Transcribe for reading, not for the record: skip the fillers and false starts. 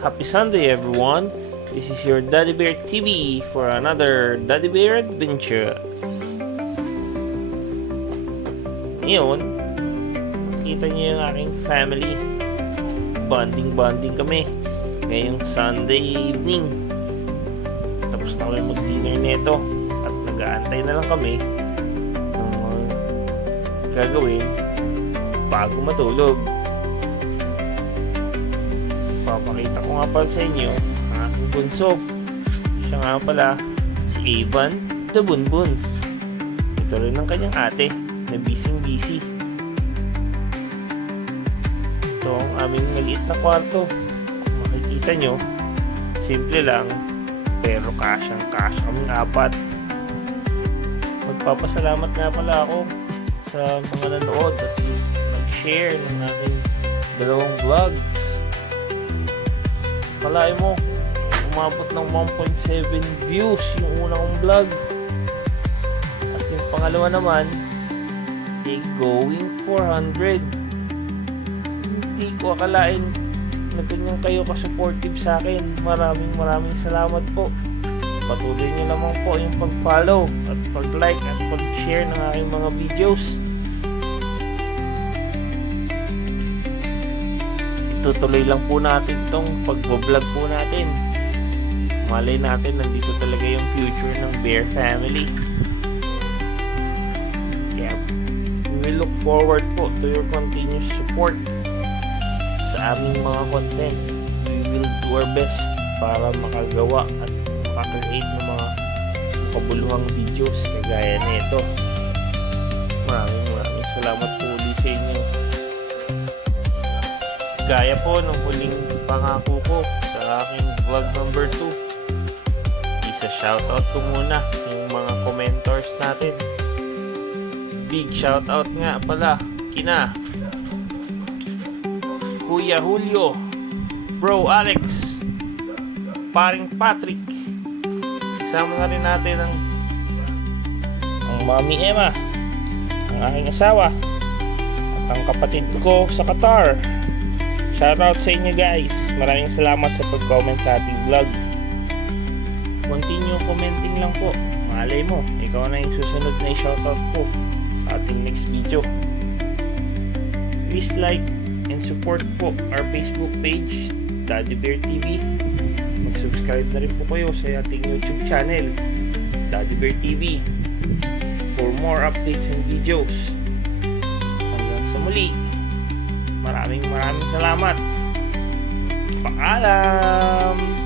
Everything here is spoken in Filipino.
Happy Sunday everyone! This is your Daddy Bear TV for another Daddy Bear Adventures. Ngayon, nakita niyo yung aking family. Bonding kami ngayong Sunday evening. Tapos na kami mag-dinner nito at nag-aantay na lang kami ng gagawin bago matulog. Papakita ko nga pala sa inyo ang aking bunso. Siya nga pala si Ivan the Bunbun. Ito rin ang kanyang ate na busy. Ito ang aming maliit na kwarto. Makikita nyo, simple lang pero kasyang-kasya kaming apat. Magpapasalamat nga pala ako sa mga nanood at nag-share ng aking dalawang vlogs. Kalahin mo, umabot ng 1.7 views yung unang kong vlog. At yung pangalawa naman, ay going 400. Hindi ko akalain na ganyan kayo ka-supportive sa akin. Maraming salamat po. Patuloy nyo lamang po yung pag-follow at pag-like at pag-share ng aking mga videos. Itutuloy lang po natin tong pag-vlog po natin. Malay natin nandito talaga yung future ng Bear family. Kaya we look forward po to your continuous support sa aming mga content. We will do our best para makagawa at makakreate ng mga makabuluhang videos kagaya nito. Maraming salamat po ulit sa inyo. Gaya po ng huling pangako ko sa aking vlog number 2. Isa-shoutout ko muna yung mga commentors natin. Big shoutout nga pala kina Kuya Julio, Bro Alex, Paring Patrick. Isama na rin natin ang Mami Emma, ang aking asawa, at ang kapatid ko sa Qatar. Shoutout sa inyo guys. Maraming salamat sa pag-comment sa ating vlog. Continue commenting lang po. Malay mo, ikaw na yung susunod na i-shoutout ko sa ating next video. Please like and support po our Facebook page, Daddy Bear TV. Mag-subscribe na rin po kayo sa ating YouTube channel, Daddy Bear TV, for more updates and videos. Hanggang sa muli. Maraming salamat. Paalam!